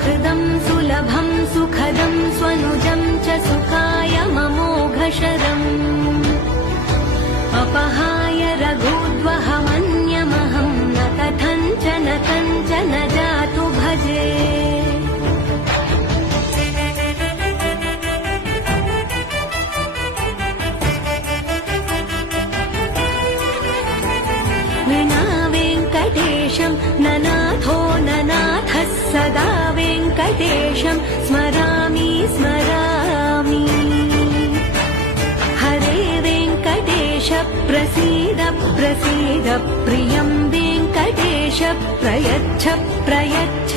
सुहृदं सुलभं सुखदं स्वनुजं च सुखाय ममोघशरम् अपहाय रघुद्वहमन्यमहं न कथञ्चन कञ्चन जातु भजे विना वेङ्कटेशं ननाथो ननाथः सदा वेङ्कटेशं स्मरामि स्मरामि हरे वेङ्कटेश प्रसीद प्रसीद प्रियं वेङ्कटेश प्रयच्छ प्रयच्छ